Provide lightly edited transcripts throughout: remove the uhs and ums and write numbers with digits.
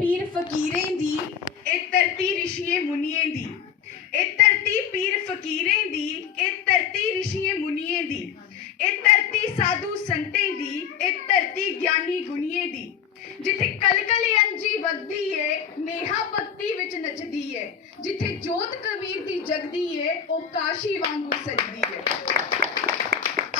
पीर फकीरें दी ए धरती ऋषिए मुनिए दी, ए धरती पीर फकीरें दी ए धरती ऋषिए मुनिए दी, ए धरती साधु संतें दी ए धरती ज्ञानी गुनिए दी। जिथे कलकल अंजी वगदी है नेहा भक्ति विच नचदी है, जिथे जोत कबीर दी जगदी है ओ काशी वांगू सजदी है।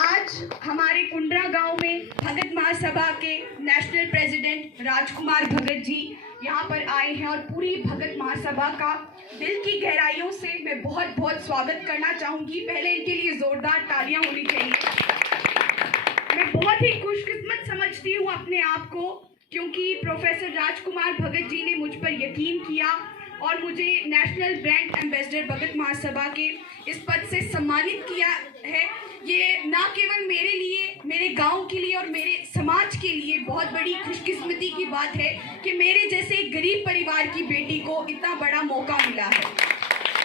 आज हमारे कुंडरा गांव में भगत महासभा के नेशनल प्रेसिडेंट राजकुमार भगत जी यहाँ पर आए हैं और पूरी भगत महासभा का दिल की गहराइयों से मैं बहुत बहुत स्वागत करना चाहूँगी। पहले इनके लिए जोरदार तालियां होनी चाहिए। मैं बहुत ही खुशकिस्मत समझती हूँ अपने आप को, क्योंकि प्रोफेसर राजकुमार भगत जी ने मुझ पर यकीन किया और मुझे नेशनल ब्रांड एम्बेसडर भगत महासभा के इस पद से सम्मानित किया है। ये ना केवल मेरे लिए, मेरे गांव के लिए और मेरे समाज के लिए बहुत बड़ी खुशकिस्मती की बात है कि मेरे जैसे गरीब परिवार की बेटी को इतना बड़ा मौका मिला है।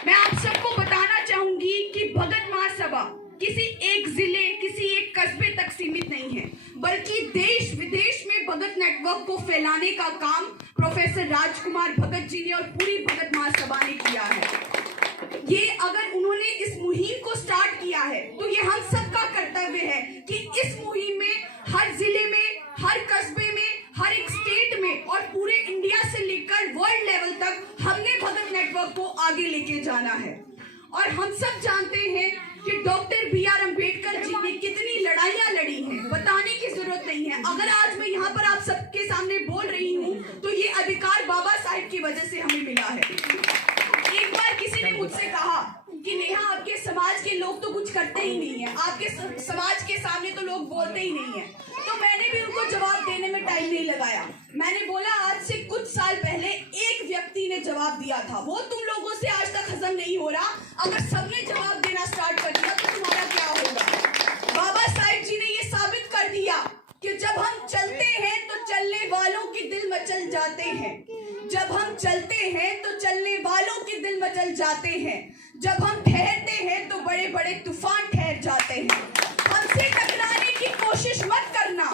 मैं आप सबको बताना चाहूँगी कि भगत महासभा किसी एक जिले, किसी एक कस्बे तक सीमित नहीं है, बल्कि देश विदेश में भगत नेटवर्क को फैलाने का काम प्रोफेसर राजकुमार भगत जी ने और पूरी भगत महासभा ने किया है। ये अगर उन्होंने इस मुहिम को स्टार्ट किया है तो ये हम सबका कर्तव्य है कि इस मुहिम में हर जिले में, हर कस्बे में, हर एक स्टेट में और पूरे इंडिया से लेकर वर्ल्ड लेवल तक हमने भगत नेटवर्क को आगे लेके जाना है। और हम सब जानते हैं कि डॉक्टर B.R. अम्बेडकर जी ने कितनी लड़ाइयां लड़ी हैं, बताने की जरूरत नहीं है। अगर आज मैं यहाँ पर आप सबके सामने बोल रही हूँ तो ये अधिकार बाबा साहिब की वजह से हमें मिला है। एक बार किसी ने मुझसे कहा कि नेहा, आपके समाज के लोग तो कुछ करते ही नहीं है, आपके समाज के सामने तो लोग बोलते ही नहीं है। तो मैंने भी उनको जवाब देने में टाइम नहीं लगाया। मैंने बोला, आज से कुछ साल पहले एक व्यक्ति ने जवाब दिया था, वो तुम लोगों से आज तक हजम नहीं हो रहा। अगर सबने जवाब देना स्टार्ट कर दिया तो तुम्हारा क्या होगा। बाबा साहिब जी ने ये साबित कर दिया कि जब हम चलते हैं तो चलने वालों के दिल मचल जाते हैं, जब हम चलते हैं तो चलने वालों के दिल मचल जाते हैं, जब हम ठहरते हैं तो बड़े बड़े तूफान ठहर जाते हैं। हमसे टकराने की कोशिश मत करना,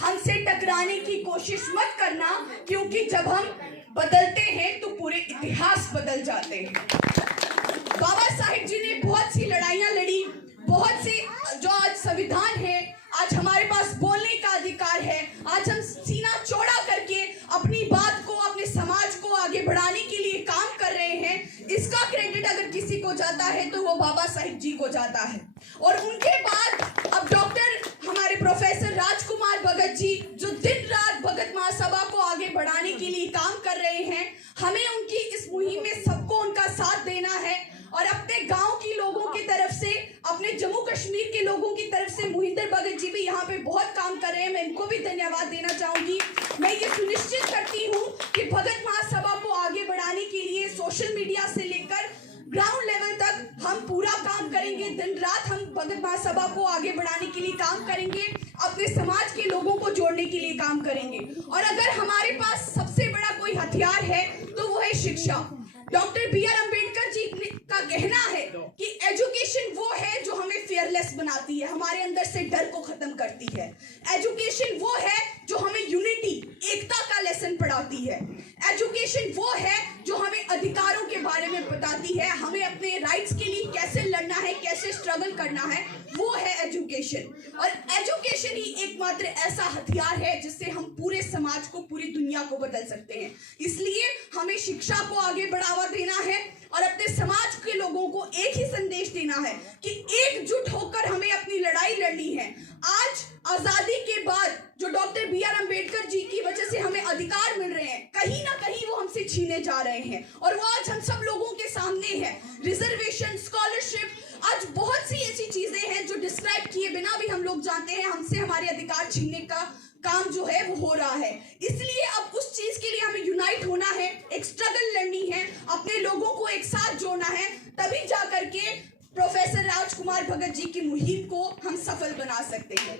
हमसे टकराने की कोशिश मत करना, क्योंकि जब हम बदलते हैं तो पूरे इतिहास बदल जाते हैं। बाबा साहिब जी ने बहुत सी लड़ाइयां लड़ी, बहुत से जो आज संविधान है, आज हमारे पास बोलने का अधिकार है, आज हम सीना चौड़ा करके अपनी बात को, अपने समाज को आगे बढ़ाने के लिए काम कर रहे हैं। इसका क्रेडिट अगर किसी को जाता है तो वो बाबा साहिब जी को जाता है। और उनके बाद अब डॉक्टर हमारे प्रोफेसर राजकुमार भगत जी जो दिन रात भगत महासभा को आगे बढ़ाने के लिए काम कर रहे हैं, हमें उनकी इस मुहिम में सबको उनका साथ देना है। और अपने गांव की लोगों की तरफ से, अपने जम्मू कश्मीर के लोगों की तरफ से मोहिंदर भगत जी भी यहाँ पे बहुत काम कर रहे हैं, मैं इनको भी धन्यवाद देना चाहूंगी। मैं ये सुनिश्चित करती हूँ कि भगत महासभा को आगे बढ़ाने के लिए सोशल मीडिया से लेकर ग्राउंड लेवल तक हम पूरा काम करेंगे। दिन रात हम भगत महासभा को आगे बढ़ाने के लिए काम करेंगे, अपने समाज के लोगों को जोड़ने के लिए काम करेंगे। और अगर हमारे पास सबसे बड़ा कोई हथियार है तो वो है शिक्षा। Doctor B.R. अम्बेडकर जी का कहना है कि एजुकेशन वो है जो हमें फेयरलेस बनाती है, हमारे अंदर से डर को खत्म करती है। एजुकेशन वो है जो हमें यूनिटी, एकता का लेसन पढ़ाती है। एजुकेशन वो है जो हमें अधिकारों के बारे में बताती है, हमें अपने राइट्स के लिए कैसे लड़ना है, कैसे स्ट्रगल करना है, वो है एजुकेशन। और एजुकेशन ही एकमात्र ऐसा हथियार है जिससे हम पूरे समाज को, पूरी दुनिया को बदल सकते हैं। इसलिए हमें शिक्षा को आगे बढ़ावा देना है और अपने समाज के लोगों को एक ही संदेश देना है कि एकजुट होकर हमें अपनी लड़ाई लड़नी है। आज आजादी के बाद जो डॉक्टर B.R. अम्बेडकर जी की वजह से हमें अधिकार मिल रहे हैं, कहीं ना कहीं वो हमसे छीने जा रहे हैं और वो आज हम सब लोगों के सामने है। रिजर्वेशन, स्कॉलरशिप, आज बहुत सी ऐसी चीजें हैं जो डिस्क्राइब किए बिना भी हम लोग जानते हैं हमसे हमारे अधिकार छीनने का काम जो है वो हो रहा है। इसलिए अब उस चीज के लिए हमें यूनाइट होना है, एक स्ट्रगल लड़नी है, अपने लोगों को एक साथ जोड़ना है, तभी जा करके प्रोफेसर राजकुमार भगत जी की मुहिम को हम सफल बना सकते हैं।